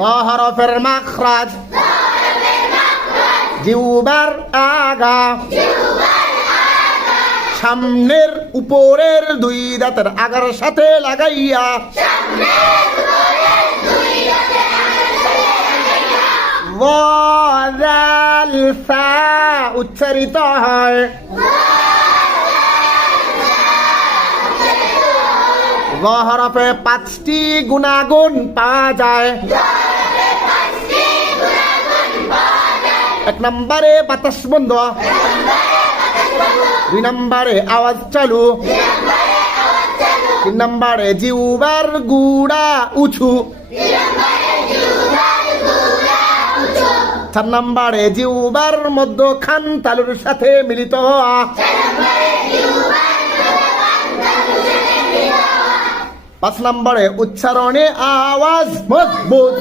হরফের মাখরাজ জিহ্বার আগা সামনের উপরের দুই দাঁতের আগার সাথে লাগাইয়া ওয়াজাল সা উচ্চারিত হয় হরফে 5টি গুণাগুণ পাওয়া যায়। 1 নম্বরে বাতাস বন্ধ, 2 নম্বরে আওয়াজ চালু, 3 নম্বরে জিহ্বার গুড়া উঁচু, 4 নম্বরে জিহ্বার মধ্যখান তালুর সাথে মিলিত হওয়া, 5 নম্বরে উচ্চারণে আওয়াজ মজবুত।